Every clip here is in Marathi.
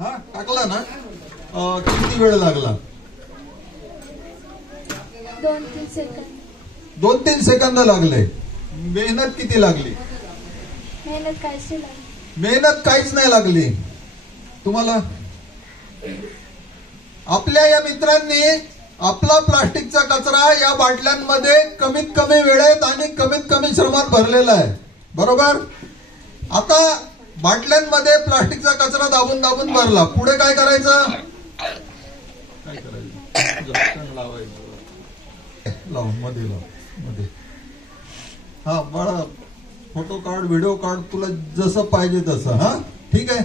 हा टाकला ना. किती वेळ लागला? 2-3 सेकंद. 2-3 सेकंद लागले. मेहनत किती लागली? मेहनत काहीच नाही लागली. तुम्हाला आपल्या या मित्रांनी आपला प्लास्टिकचा कचरा या बाटल्यांमध्ये कमीत कमी वेळेत आणि कमीत कमी श्रमात भरलेला आहे. बरोबर. आता बाटल्यांमध्ये प्लास्टिकचा कचरा दाबून दाबून भरला. पुढे काय करायचं? लाव मध्ये लाव मध्ये. हा बाळा फोटो काढ, व्हिडिओ काढ, तुला जसं पाहिजे तसं. हा ठीक आहे.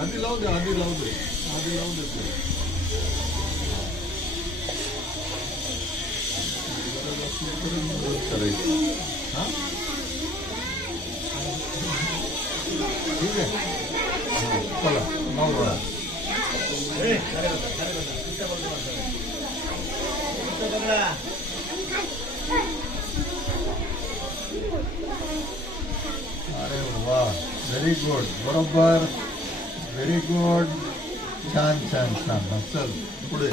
आधी लावू दे. ठीक आहे. चला लावू. अरे वा, व्हेरी गुड. बरोबर, व्हेरी गुड. छान. चल पुढे.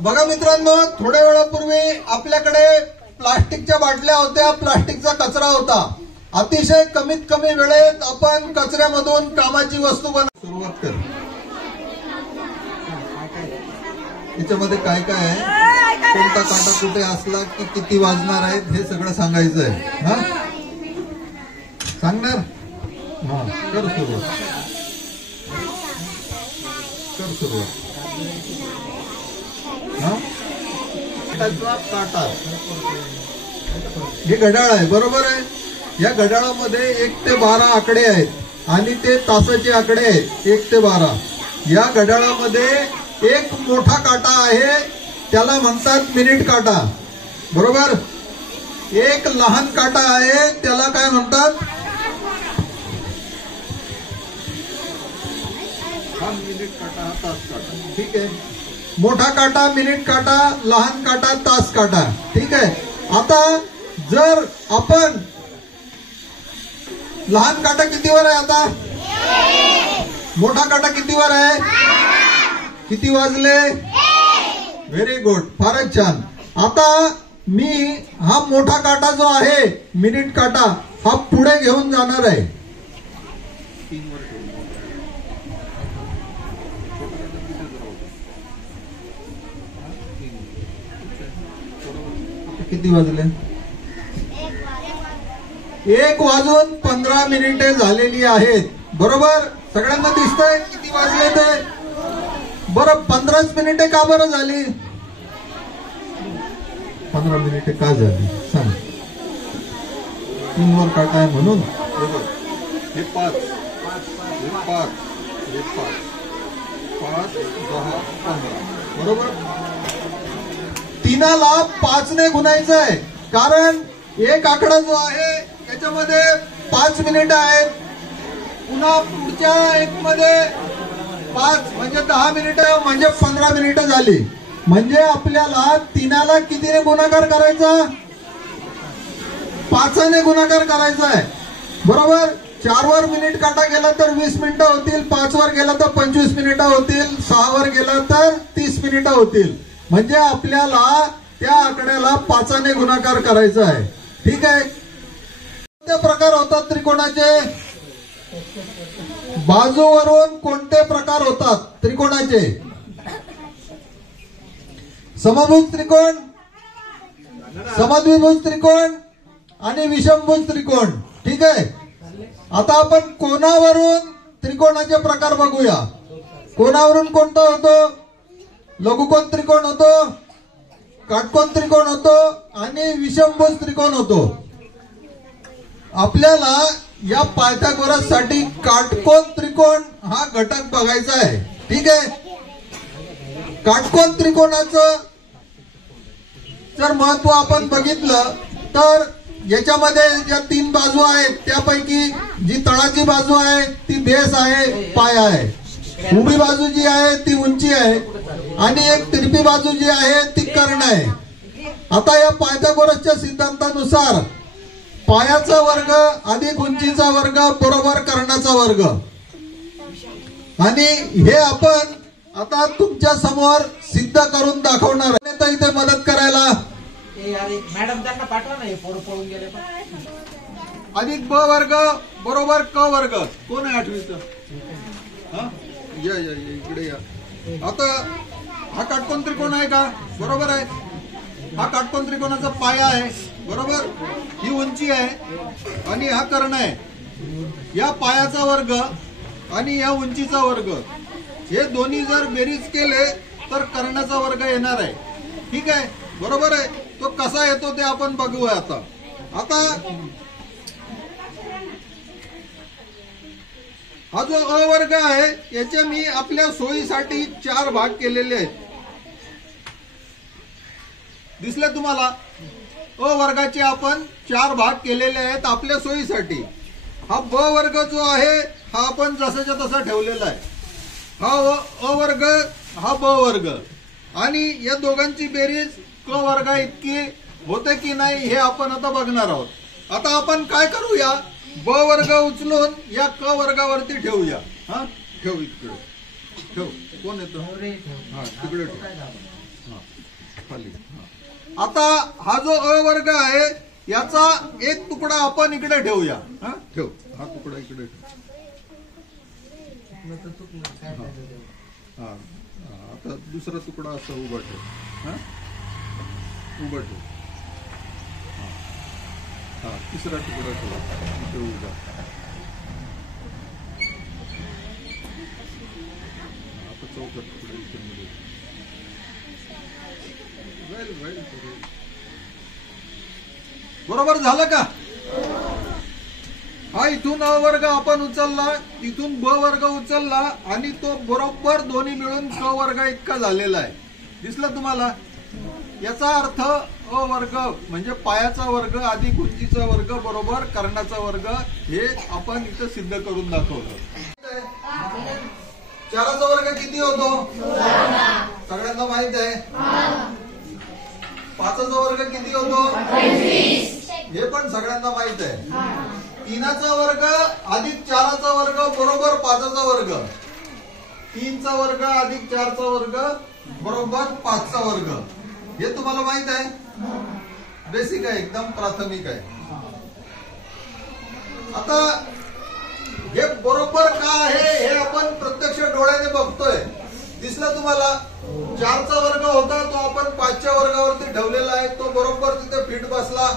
बघा मित्रांनो, थोड्या वेळापूर्वी आपल्याकडे प्लास्टिकच्या बाटल्या होत्या, प्लास्टिकचा कचरा होता. अतिशय कमीत कमी वेळेत आपण कचऱ्यामधून कामाची वस्तू बनवण्यास सुरुवात कर. याच्यामध्ये काय काय आहे, कोणता काटा कुठे असला की किती वाजणार आहेत हे सगळं सांगायचं आहे. हा सांगणार. हा कर सुरुवात. हा काटा. हे घड्याळ आहे. बरोबर आहे. या घड्याळामध्ये 1 ते 12 आकडे आहेत आणि ते तासाचे आकडे आहेत. 1 ते 12. या घड्याळामध्ये एक मोठा काटा आहे, त्याला म्हणतात मिनिट काटा. बरोबर. एक लहान काटा आहे, त्याला काय म्हणतात? हा मिनिट काटा, हा तास काटा. ठीक आहे. मोठा काटा मिनिट काटा, लहान काटा तास काटा. ठीक आहे. आता जर आपण लहान काटा कितीवर आहे आता? मोठा काटा कितीवर आहे? किती वाजले? Very good. फारच छान. आता मी हा मोठा काटा जो आहे मिनिट काटा हा पुढे घेऊन जाणार आहे. किती वाजले? 1:15 झालेली आहेत. बरोबर. सगळ्यांना दिसतंय किती वाजले ते? बरं 15 मिनिटे का बरं झाली? 15 मिनिटे का झाली सांग. 3 वर काटा आहे म्हणून. हे 5 हे 5 हे 5 5 10 15. बरोबर. 3ला 5 ने गुणायचं आहे, कारण एक आकडा जो आहे त्याच्यामध्ये 5 मिनिटं आहेत. पुन्हा पुढच्या एक मध्ये 5 म्हणजे 10 मिनिटं म्हणजे 15 मिनिटं झाली. म्हणजे आपल्याला 3ला कितीने गुणाकार करायचा? 5ने गुणाकार करायचा आहे. बरोबर. 4 वर मिनिट काटा गेला तर 20 मिनिटं होतील, 5 वर गेला तर 25 मिनिटं होतील, 6 वर गेला तर 30 मिनिटं होतील. म्हणजे आपल्याला त्या आकड्याला 5ने गुणाकार करायचा आहे. ठीक आहे. कोणते प्रकार होतात त्रिकोणाचे? बाजूवरून कोणते प्रकार होतात त्रिकोणाचे? समभुज त्रिकोण, समद्विभुज त्रिकोण आणि विषमभुज त्रिकोण. ठीक आहे. आता आपण कोनावरून त्रिकोणाचे प्रकार बघूया. कोनावरून कोणता होतो? लघुकोन त्रिकोण होतो, काटकोन त्रिकोण होतो आणि विषमभुज त्रिकोण होतो. आपल्याला या पायथागोरससाठी काटकोन त्रिकोण हा घटक बघायचा आहे. ठीक आहे. काटकोन त्रिकोणाचं जर महत्व आपण बघितलं तर याच्यामध्ये ज्या 3 बाजू आहेत त्यापैकी जी तळाची बाजू आहे ती बेस आहे, पाया आहे. उभी बाजू जी आहे ती उंची आहे आणि एक तिरपी बाजू जी आहे ती कर्ण आहे. आता या पायथागोरसच्या सिद्धांतानुसार पायाचा वर्ग अधिक उंचीचा वर्ग बरोबर कर्णाचा वर्ग. आणि हे आपण आता तुमच्या समोर सिद्ध करून दाखवणार आहे. तर इथे मदत करायला मॅडम त्यांना पाठवा ना, हे पोरं पळून गेले. अधिक ब वर्ग बरोबर क वर्ग. कोण आहे 8वीचं? या या या इकडे या. आता हा काटकोन त्रिकोण आहे का? बरोबर आहे. हा काटकोन त्रिकोणाचा पाया आहे. बरोबर. ही उंची आहे आणि हा कर्ण आहे. या पायाचा वर्ग आणि या उंचीचा वर्ग हे दोन्ही जर बेरीज केले तर कर्णाचा वर्ग येणार आहे. ठीक आहे. बरोबर आहे. तो कसा येतो ते आपण बघूया. आता हा जो अ वर्ग आहे याचे मी आपल्या सोयीसाठी 4 भाग केलेले आहेत. दिसले तुम्हाला? अ वर्गाचे आपण 4 भाग केलेले आहेत आपल्या सोयीसाठी. हा ब वर्ग जो आहे हा आपण जसाच्या तसा ठेवलेला आहे. हा अ वर्ग, हा ब वर्ग आणि या दोघांची बेरीज क वर्गा इतकी होते की नाही हे आपण आता बघणार आहोत. आता आपण काय करूया, ब वर्ग उचलून या क वर्गावरती ठेवूया. हा ठेव, इकडे ठेव. कोण येतो? हा तिकडे ठेव. हा खाली. आता हा जो अ वर्ग आहे याचा एक तुकडा आपण इकडे ठेवूया. हा ठेव. हा तुकडा इकडे ठेव. हा आता दुसरा तुकडा असा उभा ठेव. हा उभा ठेव. हा तिसरा तुकडा ठेव इथे उभा. आता चौथा तुकडा इथे मध्ये. बरोबर झालं का? हा इथून अ वर्ग आपण उचलला, इथून ब वर्ग उचलला आणि तो बरोबर दोन्ही मिळून क वर्ग इतका झालेला आहे. दिसलं तुम्हाला? याचा अर्थ अ वर्ग म्हणजे पायाचा वर्ग अधिक उंचीचा वर्ग बरोबर कर्णाचा वर्ग हे आपण इथं सिद्ध करून दाखवलं. 4चा वर्ग किती होतो? सगळ्यांना माहित आहे. 5चा वर्ग किती होतो? हे पण सगळ्यांना माहित आहे. 3चा वर्ग अधिक 4चा वर्ग बरोबर 5चा वर्ग. 3चा वर्ग अधिक 4चा वर्ग बरोबर 5चा वर्ग. हे तुम्हाला माहित आहे. बेसिक आहे, एकदम प्राथमिक आहे. आता हे बरोबर का आहे हे आपण प्रत्यक्ष डोळ्याने बघतोय. दिसलं तुम्हाला? 4चा वर्ग होता तो आपण 5च्या वर्गावरती ठेवलेला आहे. तो बरोबर तिथे फिट बसला.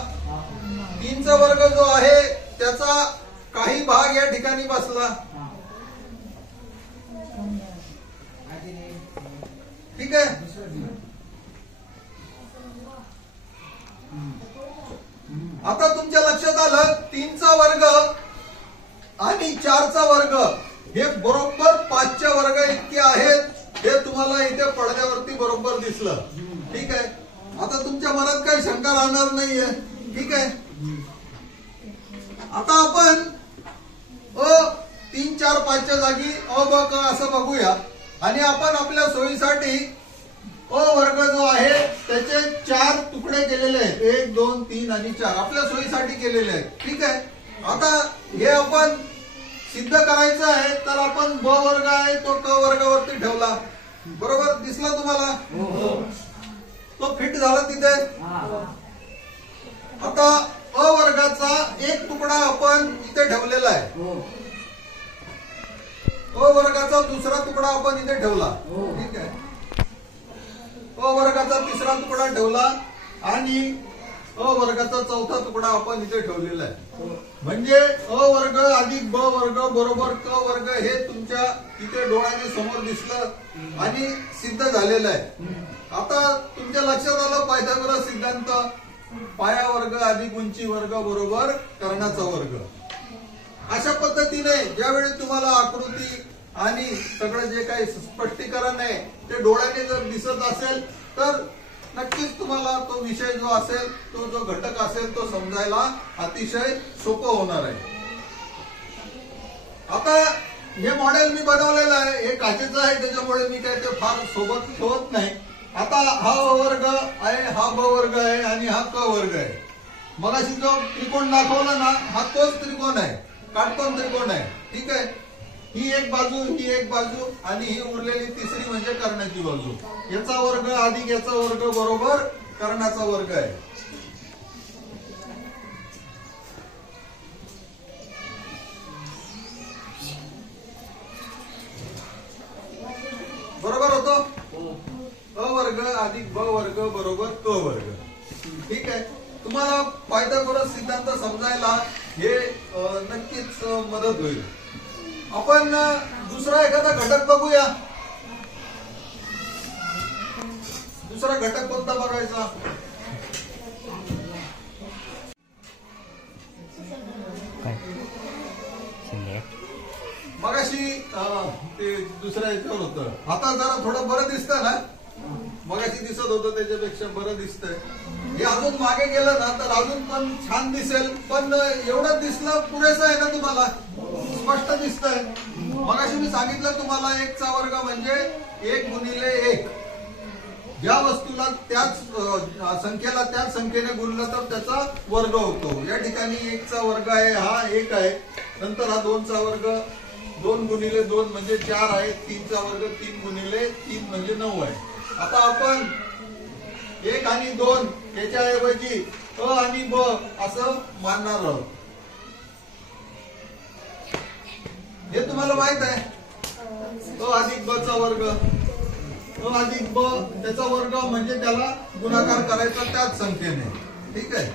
3चा वर्ग जो आहे त्याचा काही भाग या ठिकाणी बसला. ठीक आहे. आता तुमच्या लक्षात आलं 3चा वर्ग आणि 4चा वर्ग हे बरोबर 5च्या वर्ग इतके आहेत. हे तुम्हाला इथे पडद्यावरती बरोबर दिसलं. ठीक आहे. आता तुमच्या मनात काही शंका राहणार नाहीये. ठीक आहे. आता आपण अ 3, 4, 5च्या जागी अ ब क असं बघूया आणि आपण आपल्या सोयीसाठी अ वर्ग जो आहे त्याचे 4 तुकडे केलेले आहेत. 1, 2, 3 आणि 4 आपल्या सोयीसाठी केलेले आहेत. ठीक आहे. आता हे आपण सिद्ध करायचं आहे तर आपण ब वर्ग आहे तो क वर्गावरती ठेवला. बरोबर दिसला तुम्हाला? तो फिट झाला तिथे. आता अ वर्गाचा एक तुकडा आपण इथे ठेवलेला आहे. अ वर्गाचा दुसरा तुकडा आपण इथे ठेवला. ठीक आहे. अ वर्गाचा तिसरा तुकडा ठेवला आणि अ वर्गाचा चौथा तुकडा आपण इथे ठेवलेला आहे. म्हणजे अ वर्ग अधिक ब वर्ग बरोबर क वर्ग हे तुमच्या इथे डोळ्याने समोर दिसलं आणि सिद्ध झालेलं आहे. आता तुमच्या लक्षात आलं पायथागोरस सिद्धांत. पाया वर्ग अधिक उंची वर्ग बरोबर कर्णाचा वर्ग. अशा पद्धतीने ज्यावेळी तुम्हाला आकृती आणि सगळं जे काही स्पष्टीकरण आहे ते डोळ्याने जर दिसत असेल तर नक्कीच तुम्हाला तो विषय जो असेल, तो जो घटक असेल तो समजायला अतिशय सोपं होणार आहे. आता हे मॉडेल मी बनवलेलं आहे, हे काचेचं आहे, त्याच्यामुळे मी काय ते फार सोबत ठेवत नाही. आता हा वर्ग आहे, हा ब वर्ग आहे आणि हा क वर्ग आहे. मगाशी जो त्रिकोण दाखवला ना, हा तोच त्रिकोण आहे, काटकोन त्रिकोण आहे. ठीक आहे. ही एक बाजू, ही एक बाजू आणि ही उरलेली तिसरी म्हणजे कर्णाची बाजू. याचा वर्ग अधिक याचा वर्ग बरोबर कर्णाचा वर्ग आहे. बरोबर होतो. अ वर्ग अधिक ब वर्ग बरोबर क वर्ग. ठीक आहे. तुम्हाला पायथागोरस सिद्धांत समजायला हे नक्कीच मदत होईल. आपण दुसरा एखादा घटक बघूया. दुसरा घटक कोणता बघायचा? मगाशी ते दुसऱ्या याच्यावर होतं. आता जरा थोडं बरं दिसतं ना, मगाशी दिसत होतं त्याच्यापेक्षा बरं दिसतंय. हे अजून मागे गेलं ना तर अजून पण छान दिसेल, पण एवढं दिसलं पुरेसं आहे ना, तुम्हाला स्पष्ट दिसतंय. मगाशी मी सांगितलं तुम्हाला एकचा वर्ग म्हणजे 1 गुणिले 1. ज्या वस्तूला त्याच संख्येला त्याच संख्येने गुणलं तर त्याचा वर्ग होतो. या ठिकाणी 1चा वर्ग आहे, हा 1 आहे. नंतर हा 2चा वर्ग, 2 गुणिले 2 म्हणजे 4 आहे. 3चा वर्ग 3 गुणिले 3 म्हणजे 9 आहे. आता आपण 1 आणि 2 याच्याऐवजी अ आणि ब असं मानणार आहोत. हे तुम्हाला माहित आहे. अ अधिक ब चा वर्ग, अ अधिक ब त्याचा वर्ग म्हणजे त्याला गुणाकार करायचा त्याच संख्येने. ठीक आहे.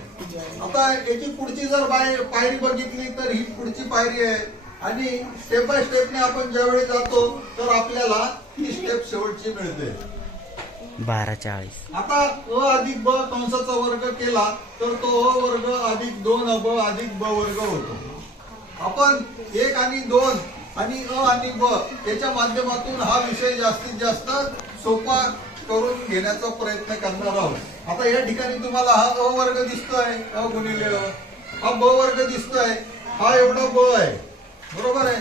आता याची पुढची जर पायरी बघितली तर ही पुढची पायरी आहे आणि स्टेप बाय स्टेपने आपण ज्यावेळी जातो तर आपल्याला ही स्टेप शेवटची मिळते. 12:40. आता अ अधिक ब कंसाचा वर्ग केला तर तो अ वर्ग अधिक 2ab अधिक ब वर्ग होतो. आपण 1 आणि 2 आणि अ आणि ब याच्या माध्यमातून हा विषय जास्तीत जास्त सोपा करून घेण्याचा प्रयत्न करणार आहोत. आता या ठिकाणी तुम्हाला हा अ वर्ग दिसतोय, अ गुणिले अ. हा ब वर्ग दिसतोय, हा एवढा ब आहे. बरोबर आहे.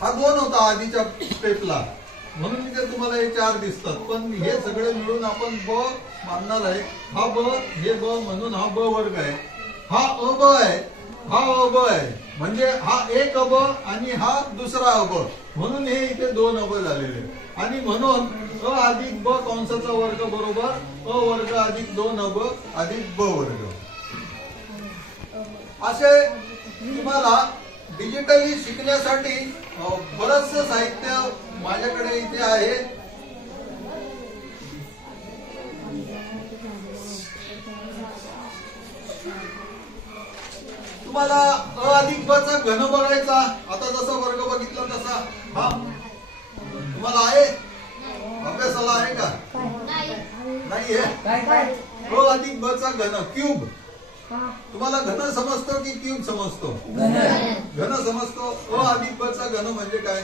हा 2 होता आधीच्या स्टेपला, म्हणून इथे तुम्हाला हे 4 दिसतात. पण हे सगळे मिळून आपण ब मानणार आहे. हा ब, हे ब म्हणून हा ब वर्ग आहे. हा अ ब आहे, हा अ ब आहे. म्हणजे हा 1 अब आणि हा दुसरा अब, म्हणून हे इथे 2 अब झालेले. आणि म्हणून अ अधिक ब कंसाचा वर्ग बरोबर अ वर्ग अधिक 2 अब अधिक ब वर्ग. असे तुम्हाला डिजिटली शिकण्यासाठी बरंचसं साहित्य माझ्याकडे इथे आहे. तुम्हाला अ अधिक ब चा घन बघायचा. आता जसा वर्ग बघितला तसा हा तुम्हाला आहे, अभ्यासाला आहे का? नाही आहे. अ अधिक ब चा घन क्यूब. तुम्हाला घन समजतो की क्यूब समजतो? घन समजतो. अ अधिक ब चा घन म्हणजे काय?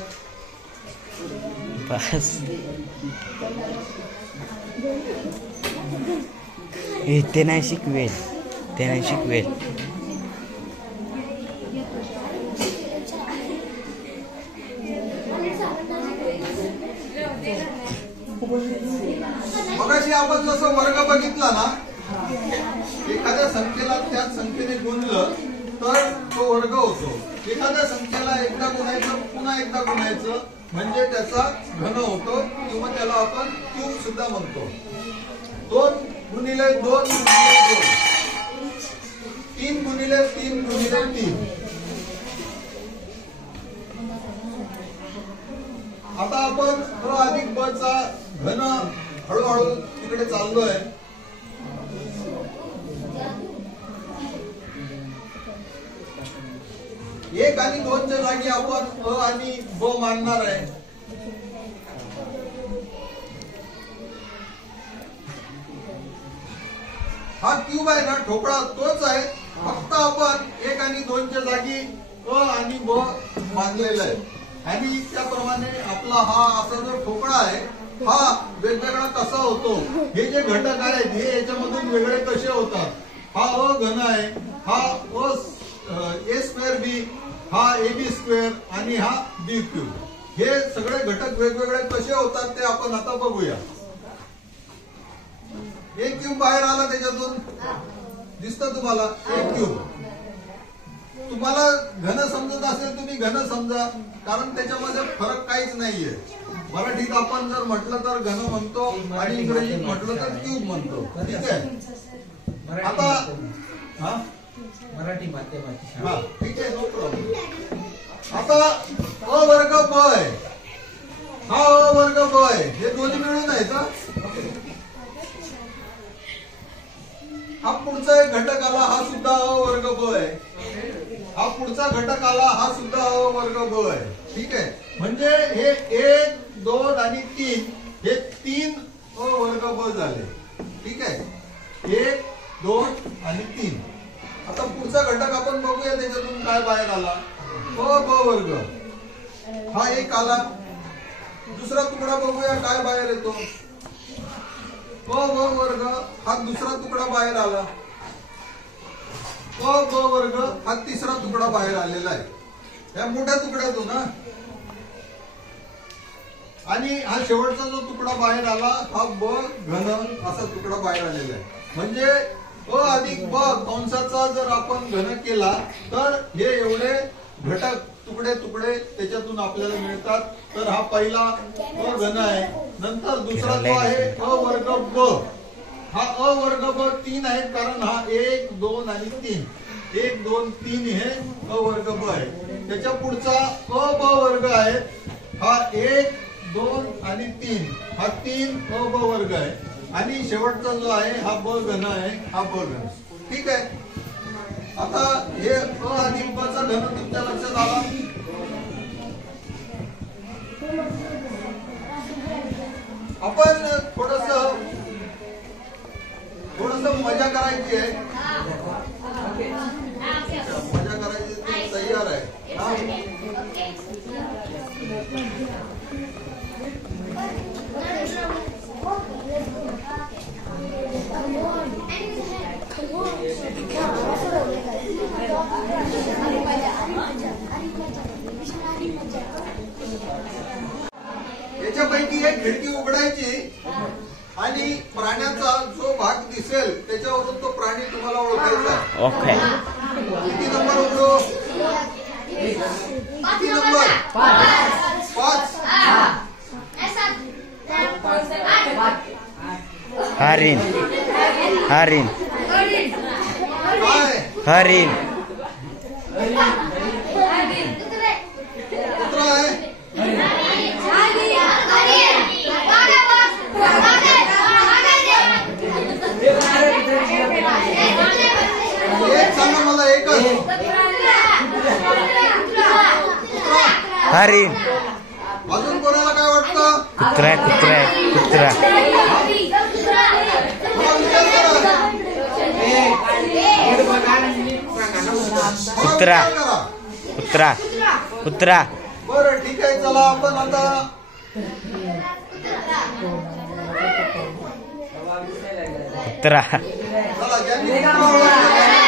बस ते नाही शिकवेल, ते नाही शिकवेल. मगाशी आपण जसं वर्ग बघितला ना, एखाद्या संख्येला त्याच संख्येने गुणलं तर तो वर्ग होतो. एखाद्या संख्येला एकदा गुणायचं, पुन्हा एकदा गुणायचं म्हणजे त्याचा घन होतो, किंवा त्याला आपण क्यूब सुद्धा म्हणतो. 2 गुणिले 2 गुणिले 2, 3 गुणिले 3 गुणिले 3. आता आपण अ अधिक ब चा घन हळूहळू तिकडे चाललोय. एक आणि 2 च्या जागी आपण अ आणि ब मानणार आहे. हा क्यूब आहे ना ठोकळा तोच आहे, फक्त आपण 1 आणि 2च्या जागी अ आणि ब बांधलेला आहे. आणि त्याप्रमाणे आपला हा असा जो ठोकळा आहे हा वेगवेगळा कसा होतो, हे जे घटक आहेत हे याच्यामधून वेगळे कसे होतात. हा अ घन आहे, हा ए स्क्वेअर बी, हा ए बी स्क्वेअर आणि हा बी क्यूब. हे सगळे घटक वेगवेगळे कसे होतात ते आपण आता बघूया. एक क्यूब बाहेर आला त्याच्यातून, दिसतं तुम्हाला एक क्यूब. तुम्हाला घन समजत असेल तुम्ही घन समजा, कारण त्याच्यामध्ये फरक काहीच नाहीये. मराठीत आपण जर म्हटलं तर घन म्हणतो आणि इंग्रजीत म्हटलं तर क्यूब म्हणतो. ठीक आहे. आता हा मराठी माध्यमाची हा ठीक आहे, नो प्रॉब्लेम. आता अ वर्ग ब आहे, हा अ वर्ग ब आहे, हे दोन्ही मिळून आहे का. हा पुढचा एक घटक आला, हा सुद्धा अ वर्ग ब आहे. हा पुढचा घटक आला, हा सुद्धा अ वर्ग ब आहे. ठीक आहे. म्हणजे हे 1, 2 आणि 3 हे 3 अ वर्ग ब झाले. ठीक आहे. 1, 2 आणि 3. आता पुढचा घटक आपण बघूया त्याच्यातून काय बाहेर आला. अ ब वर्ग हा एक आला. दुसरा तुकडा बघूया काय बाहेर येतो. अ ब वर्ग हा दुसरा तुकडा बाहेर आला. अ ब वर्ग हा तिसरा तुकडा बाहेर आलेला आहे, या मोठ्या तुकड्यातून ना. आणि हा शेवटचा जो तुकडा बाहेर आला हा ब घन असा तुकडा बाहेर आलेला आहे. म्हणजे अ अधिक ब कंसाचा जर आपण घन केला तर हे एवढे घटक तुकडे तुकडे त्याच्यातून आपल्याला मिळतात. तर हा पहिला अ घन आहे. नंतर दुसरा जो आहे अ वर्ग ब, हा अ वर्ग ब 3 आहे, कारण हा 1, 2 आणि 3, 1, 2, 3 हे अ वर्ग ब आहे. त्याच्या पुढचा अ ब वर्ग आहे, हा 1, 2 आणि 3, हा 3 अ ब वर्ग आहे. आणि शेवटचा जो आहे हा ब घन आहे, हा ब घन. ठीक आहे. आता हे अ अधिक ब चा घन तुमच्या लक्षात आला. आपण थोडस मजा करायची आहे. मजा करायची, तुम्ही तयार आहे. याच्यापैकी एक खिडकी उघडायची आणि प्राण्याचा जो भाग दिसेल त्याच्यावरून तो प्राणी तुम्हाला ओळखायचा आहे. ओके. किती नंबर उघडू. किती नंबर. 5. हरिण. हरिण. काय. हरिण. कुत्रा आहे. एक सांगा मला, एकच. हरिण. अजून कोणाला काय वाटतं. कुत्रा आहे, कुत्रा आहे, कुत्रा. मला विचार करा. कुत्रा. कुत्रा. कुत्रा. बरं ठीक आहे. चला आपण आता कुत्रा. चला ज्यांनी कुत्रा ओळखला.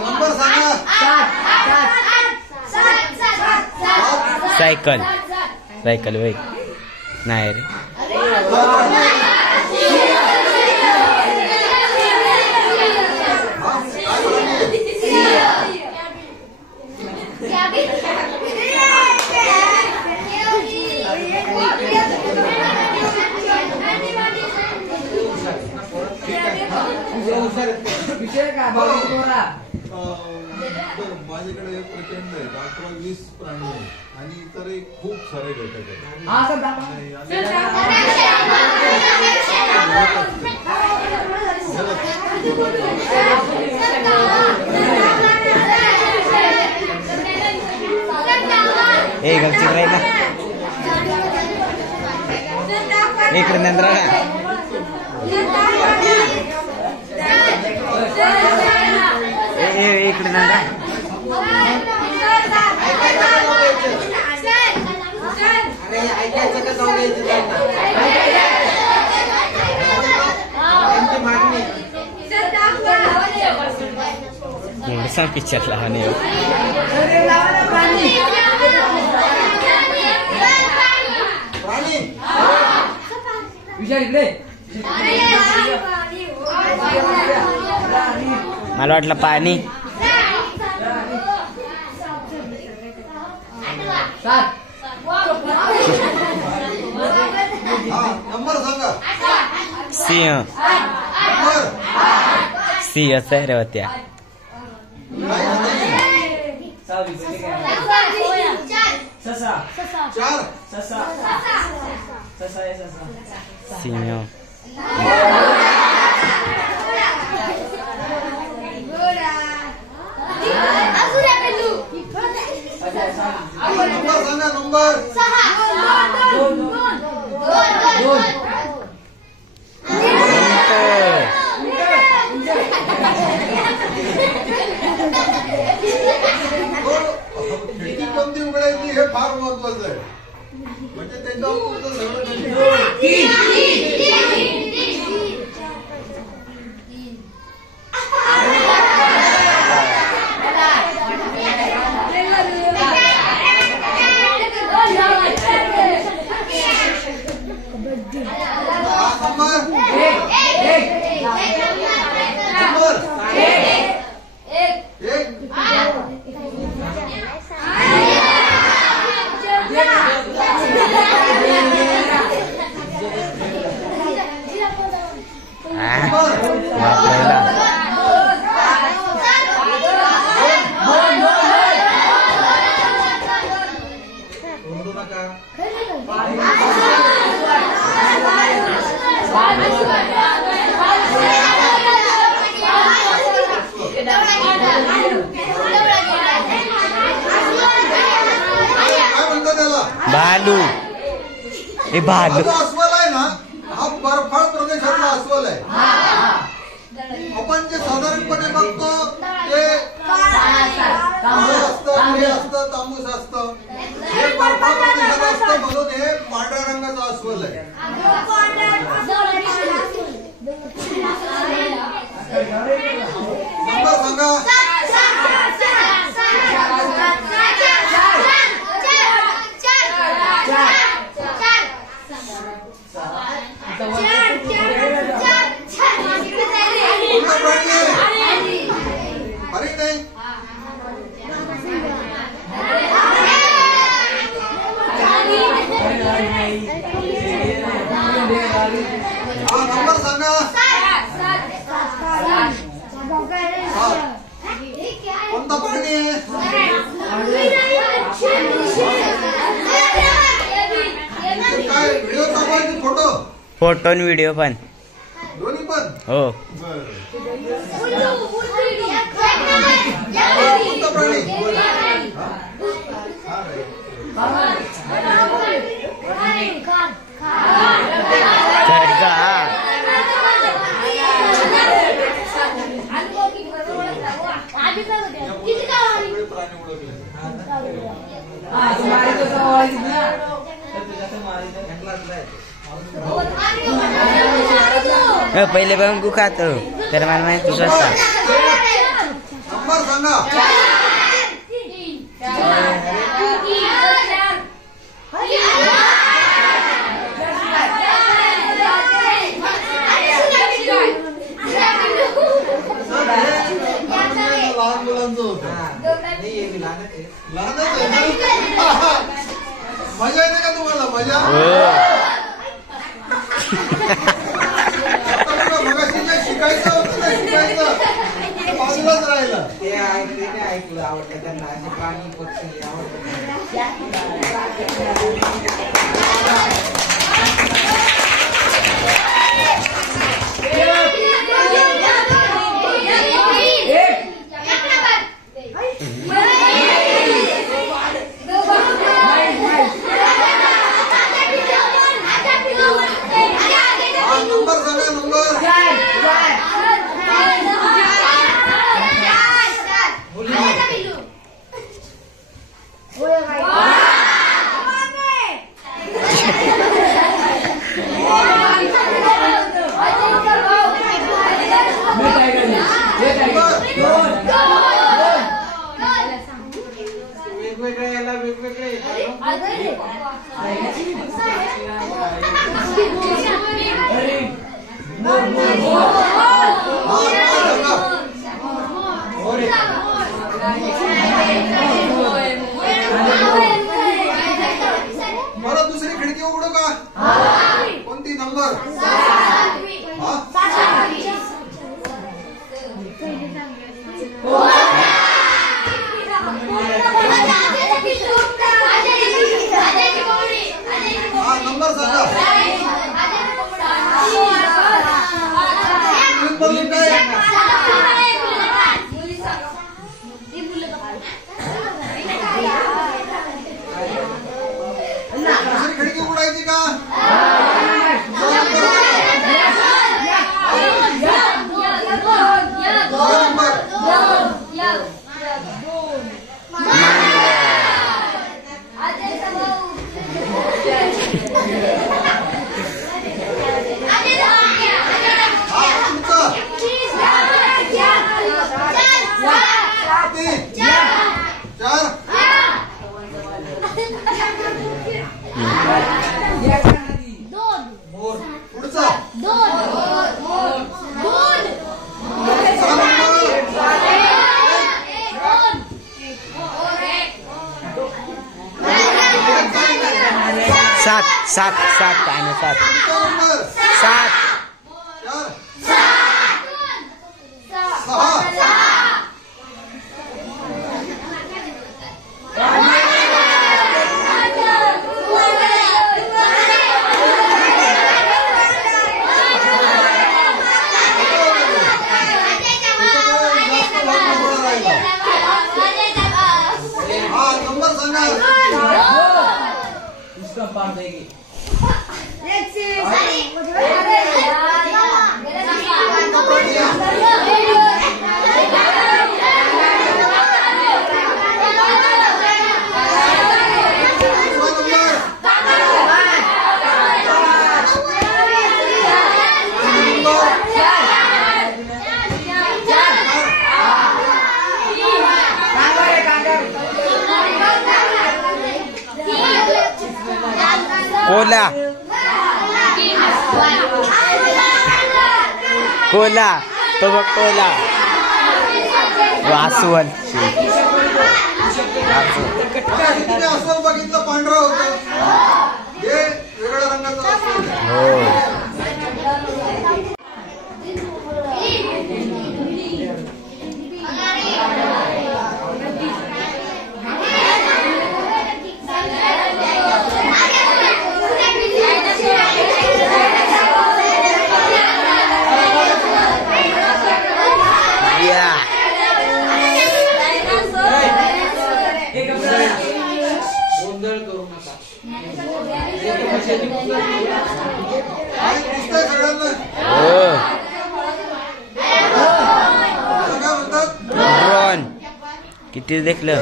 नंबर सांगा. सायकल. सायकल वय नाही रे. विषय का तर माझ्याकडे एक प्रचंड आहे 18-20 प्राणी आहेत आणि इतरही खूप सारे घटक आहेत. हा सर दाखवा. ए गपचिप राहील ना इकडे नंतर इकडे नंतर अरे ऐकायचं का जाऊ द्यायचं त्यांना? त्यांची मागणी. मुंडसा पिक्चर लहान प्राणी विचार इकडे. मला वाटलं पाणी हा नंबर सांगा. सिंह नंबर सिंहच आहे रे होत्या ससा. 4 ससा. ससा आहे ससा. सिंह नंबर सांगा. नंबर खिडकी कोणती उघडायची हे फार महत्वाचं आहे. म्हणजे त्याच्यावर सगळं भालू हे भालू अस्वल आहे ना हा बर्फाळ प्रदेशातला अस्वल आहे. आपण जे साधारणपणे बघतो ते असतं हे असतं तांबूस असतं हे बर्फाळ प्रदेशात असतं म्हणून हे पांढऱ्या रंगाचा अस्वल आहे. नंबर सांगा. अरे नाही हा नंबर सांगा. कोणता प्राणी आहे. काय व्हिडिओ दाखवायचे फोटो फोटो आणि व्हिडिओ पण दोन्ही पण. हो कोणता प्राणी. खरगा पहिले बघू खातो तर मला माहिती स्वस्त. नंबर सांगा. लहान मुलांचं होतं. लहानच आहे ना. मजा येते का तुम्हाला. मजा मगाशी जे शिकायचं होतं ना शिकायचं बाजूलाच राहिलं. ते ऐकते आवडतात त्यांना असे प्राणी पक्षी आवडतात. नंबर सांगा नंबर. वेगवेगळे याला वेगवेगळे मला दुसरी खिडकी उघडू का? कोणती नंबर? नंबर सांगा. बदलून काय? दुसरी खिडकी उघडायची का? सात आणि सात. नंबर सांगा. कोला कोला तो बघ कोला वासवल अस्वल बघितलं पांढरं होतं हे वेगळ्या रंगाचं अस्वल. हो गोंधळ करू नका. ड्रोन किती देखलं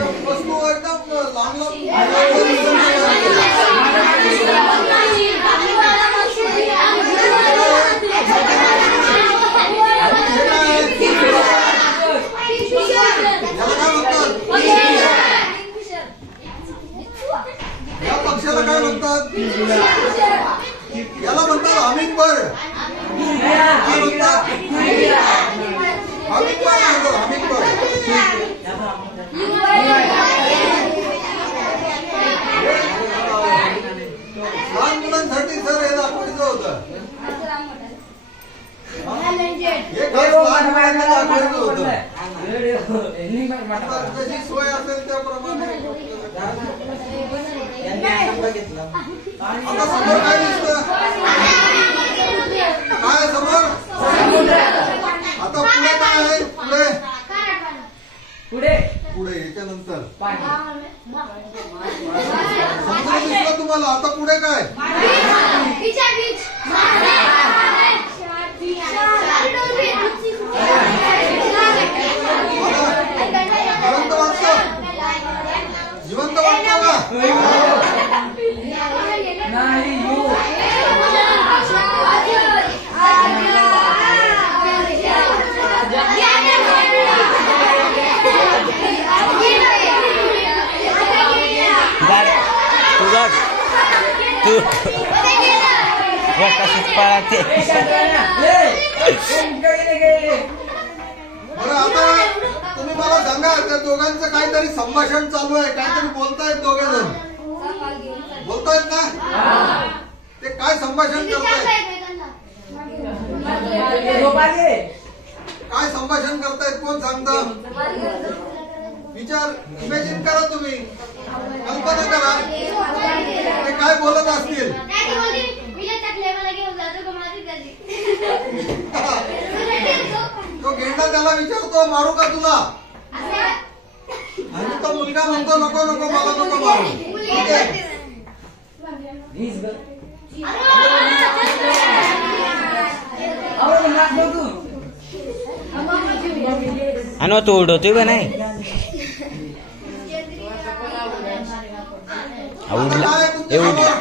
या पक्षाला काय म्हणतात? याला म्हणतात हमिंगबर्ड. काय म्हणतात? हमिंगबर्ड म्हणतात. हमिंगबर्ड लहान मुलांसाठी सर हे दाखवायचं होतं. हे खास लहान मुलांना दाखवायचं होतं. आता जशी सोय असेल त्याप्रमाणे. आता समोर काय दिसतं? काय समोर? आता पुढे काय आहे? पुढे याच्यानंतर समुद्र दिसला तुम्हाला. आता पुढे काय? जिवंत वाटतं का? तू कशीच पळते. बरं आता तुम्ही मला सांगा, त्या दोघांचं काहीतरी संभाषण चालू आहे, काहीतरी बोलतायत दोघे जण. बोलतायत ना? ते काय संभाषण करतायत? काय संभाषण करतायत? कोण सांगतं? विचार, इमॅजिन करा तुम्ही, कल्पना करा ते काय बोलत असतील. तो गेंडा त्याला विचारतो मारू का तुला, आणि तो मुलगा म्हणतो नको नको मला नको मारू. ठीक आहे. आणि तू उडवतोय का नाही? उडला उडला.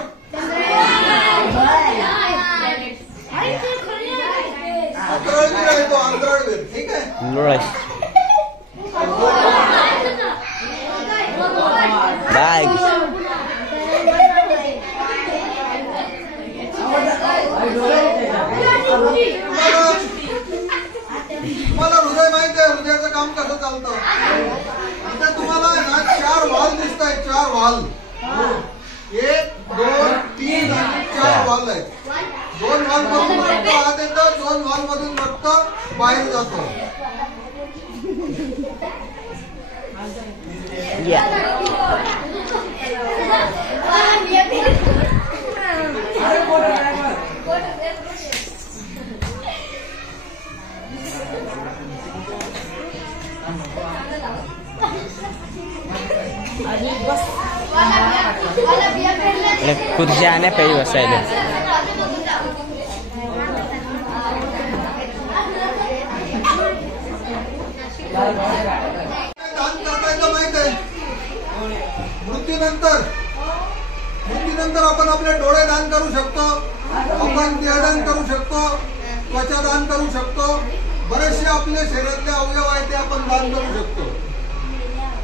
अंतराळवीर आहे तो, अंतराळवीर. ठीक आहे. बाय. तुम्हाला हृदय माहिती आहे, हृदयाचं काम कसं चालतं? इथे तुम्हाला ना 4 वाल दिसत आहेत. 4 वाल, 1 2 3 आणि 4 वाल आहेत. 2 वाल मधून रक्त आत येतं, 2 वाल मधून रक्त बाहेर जातं. खुर्च्या आण्या पाहिजे बसायला. दान करता येतं माहित आहे? मृत्यूनंतर आपण आपले डोळे दान करू शकतो, आपण देहदान करू शकतो, त्वचा दान करू शकतो, बरेचसे आपले शरीरातले अवयव आहेत ते आपण दान करू शकतो.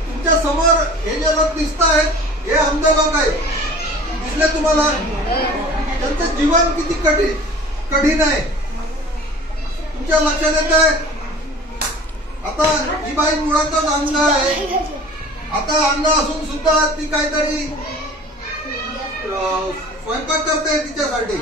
तुमच्या समोर हे जे लोक दिसत आहेत हे अंध लोक आहेत. दिसले तुम्हाला? त्यांचं जीवन किती कठीण आहे तुमच्या लक्षात येत आहे? आता ही बाई मुळातच अंध आहे. आता अंध असून सुद्धा ती काहीतरी स्वयंपाक करते तिच्यासाठी.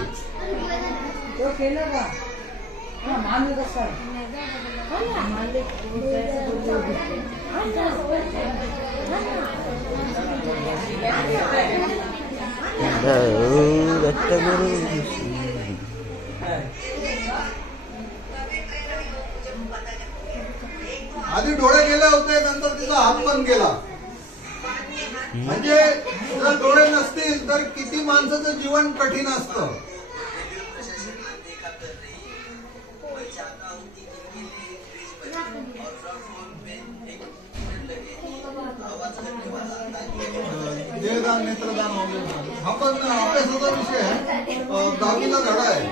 आधी डोळे गेले होते, नंतर तिचा हात पण गेला. म्हणजे जर डोळे नसतील तर किती माणसाचं जीवन कठीण असतं. देहदान, नेत्रदान वगैरे हा पण अभ्यासाचा विषय आहे. 10वीला धडा आहे.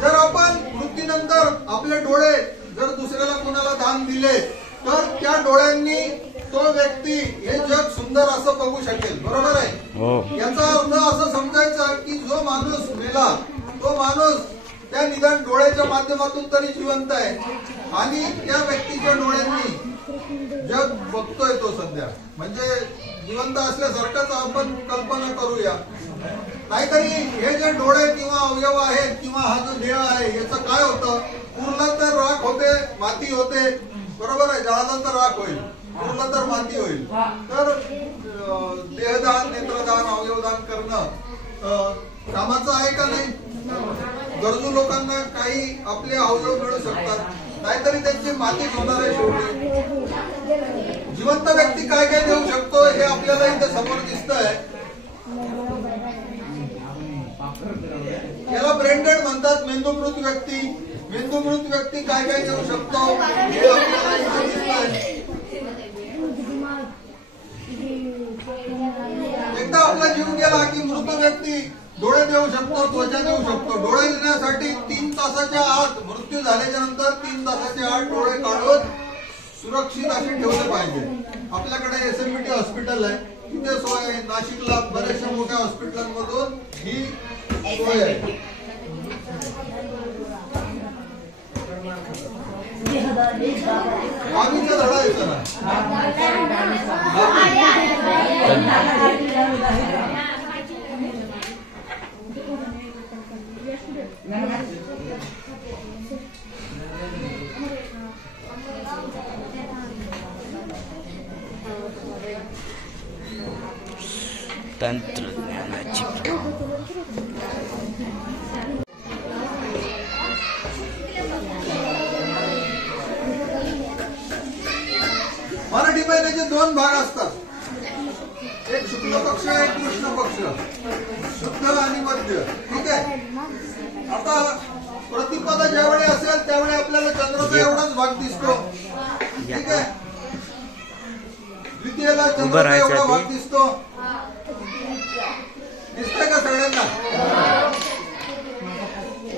जर आपण मृत्यूनंतर आपले डोळे जर दुसऱ्याला कोणाला दान दिले तर त्या डोळ्यांनी तो व्यक्ती हे जग सुंदर असं बघू शकेल. बरोबर आहे? याचा अर्थ असं समजायचा की जो माणूस मेला तो माणूस त्या निदान डोळ्याच्या माध्यमातून तरी जिवंत आहे, आणि त्या व्यक्तीच्या डोळ्यांनी जग बघतोय तो सध्या, म्हणजे जिवंत असल्यासारखंच आपण कल्पना करूया. नाहीतरी हे जे डोळे किंवा अवयव आहेत किंवा हा जो देह आहे याचं काय होतं, उरलं तर राख होते, माती होते, बरोबर आहे. जळालं तर राख होईल, उरलं तर माती होईल. तर देहदान, नेत्रदान, अवयवदान करणं कामाचं आहे का नाही? गरजू लोकांना काही आपले अवयव मिळू शकतात, नाहीतरी त्यांची मातीच होणार आहे शेवटी. जिवंत व्यक्ती काय काय देऊ शकतो हे आपल्याला इथे समोर दिसतंय. याला ब्रेनडेड म्हणतात, मेंदूमृत व्यक्ती. मेंदूमृत व्यक्ती काय काय देऊ शकतो हे आपल्याला इथे दिसतंय. एकदा आपला जीव गेला की मृत व्यक्ती डोळे देऊ शकतो, त्वचा देऊ शकतो. डोळे देण्यासाठी 3 तासाच्या आत, मृत्यू झाल्याच्या नंतर 3 तासाच्या आत डोळे काढून सुरक्षित असे ठेवले पाहिजे. आपल्याकडे SMBT हॉस्पिटल आहे, तिथे सोय आहे. नाशिकला बऱ्याचशा मोठ्या हॉस्पिटलांमधून ही सोय आहे. आम्हीचा धडा आहे सर. तंत्रज्ञानाची मराठी महिन्याचे 2 भाग असतात, एक शुक्ल पक्ष, एक कृष्ण पक्ष, शुद्ध आणि मध्य. ठीक आहे. आता प्रतिपदा ज्यावेळी असेल त्यावेळी आपल्याला चंद्राचा एवढाच भाग दिसतो. ठीक आहे. द्वितीयेला चंद्राचा एवढा भाग दिसतो. दिसतंय का सगळ्यांना?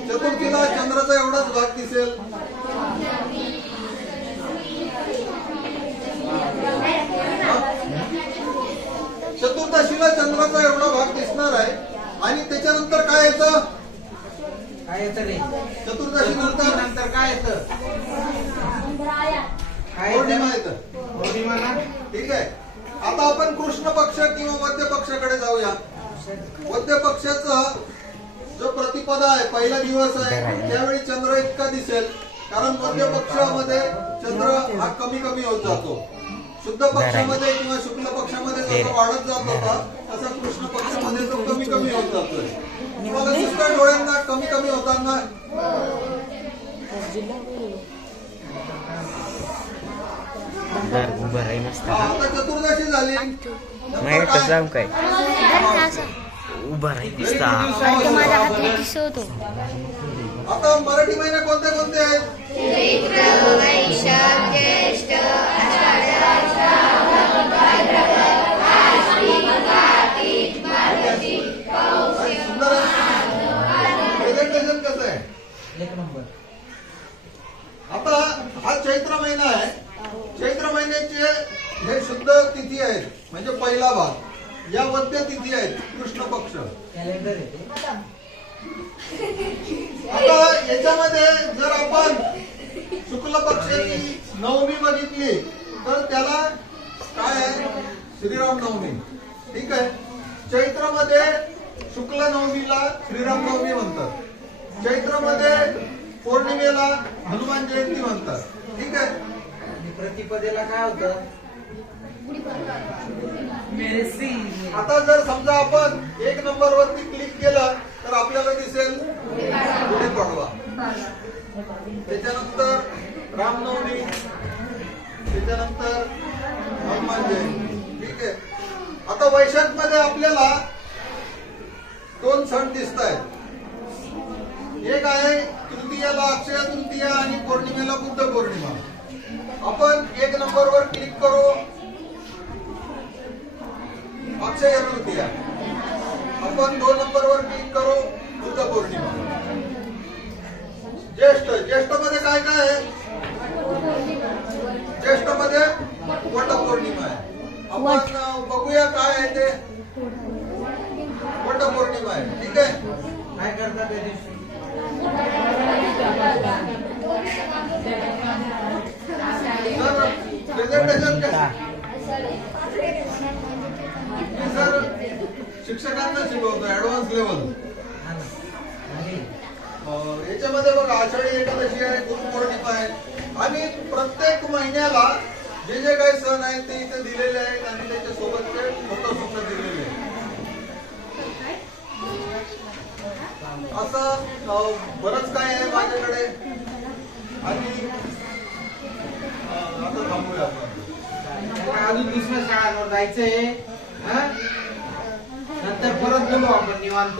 चतुर्थीला चंद्राचा एवढाच भाग दिसेल. चतुर्दशीला चंद्राचा एवढा भाग दिसणार आहे. आणि त्याच्यानंतर काय येतं? काय येतं रे? चतुर्दशी नंतर काय येतं? पौर्णिमा येतं. पौर्णिमा ना. ठीक आहे. आता आपण कृष्ण पक्ष किंवा मध्य पक्षाकडे जाऊया. मध्य पक्षाचा जो प्रतिपदा आहे, पहिला दिवस आहे, त्यावेळी चंद्र इतका दिसेल. कारण मध्य पक्षामध्ये चंद्र हा कमी कमी होत जातो. शुद्ध पक्षामध्ये किंवा शुक्ल पक्षामध्ये जसं वाढत जात होता तसा कृष्ण पक्षामध्ये तो कमी कमी होत जातोय. तुम्हाला दिसतंय डोळ्यांना कमी कमी होताना? आता चतुर्दशी झाली. काय उभा आता मराठी महिने कोणते कोणते आहेत? प्रेझेंटेशन कसं आहे? एक नंबर. आता हा चैत्र महिना आहे. चैत्र महिन्याचे हे शुद्ध तिथी आहेत, म्हणजे पहिला भाग. या मध्य तिथी आहेत, कृष्ण पक्ष. कॅलेंडर आहे. आता याच्यामध्ये जर आपण शुक्ल पक्षाची नवमी बघितली तर त्याला काय आहे? श्रीराम नवमी. ठीक आहे. चैत्रामध्ये शुक्ल नवमीला श्रीराम नवमी म्हणतात. चैत्रामध्ये पौर्णिमेला हनुमान जयंती म्हणतात. ठीक आहे. आणि प्रतिपदेला काय होतं? आता जर समजा आपण 1 नंबर वरती क्लिक केलं तर आपल्याला दिसेल गुढीपाडवा, त्याच्यानंतर रामनवमी, त्याच्यानंतर हनुमान जयंती. ठीक आहे. आता वैशाख मध्ये आपल्याला 2 सण दिसत आहेत. एक आहे तृतीयाला अक्षय तृतीया आणि पौर्णिमेला बुद्ध पौर्णिमा. आपण 1 नंबरवर क्लिक करू, अक्षय तृतीया. आपण 2 नंबरवर क्लिक करू, बुद्ध पौर्णिमा. ज्येष्ठ, ज्येष्ठ मध्ये काय काय आहे? ज्येष्ठ मध्ये वट पौर्णिमा आहे. आपण बघूया काय आहे ते. वट पौर्णिमा आहे. ठीक आहे. काय करतात त्या दिवशी? तर प्रेझेंटेशन काय मी सर शिक्षकांना शिकवतो ऍडव्हान्स लेवल. याच्यामध्ये बघा आषाढी एकादशी आहे, गुरुपौर्णिमा आहे आणि प्रत्येक महिन्याला जे जे काही सण आहेत ते इथे दिलेले आहेत आणि त्याच्या सोबतचे फोटो सुद्धा दिलेले आहेत. असं बरंच काय आहे माझ्याकडे आणि आता थांबूया आपण. अजून दुसऱ्या शाळांवर जायचंय. नंतर परत बोलू आपण निवांत.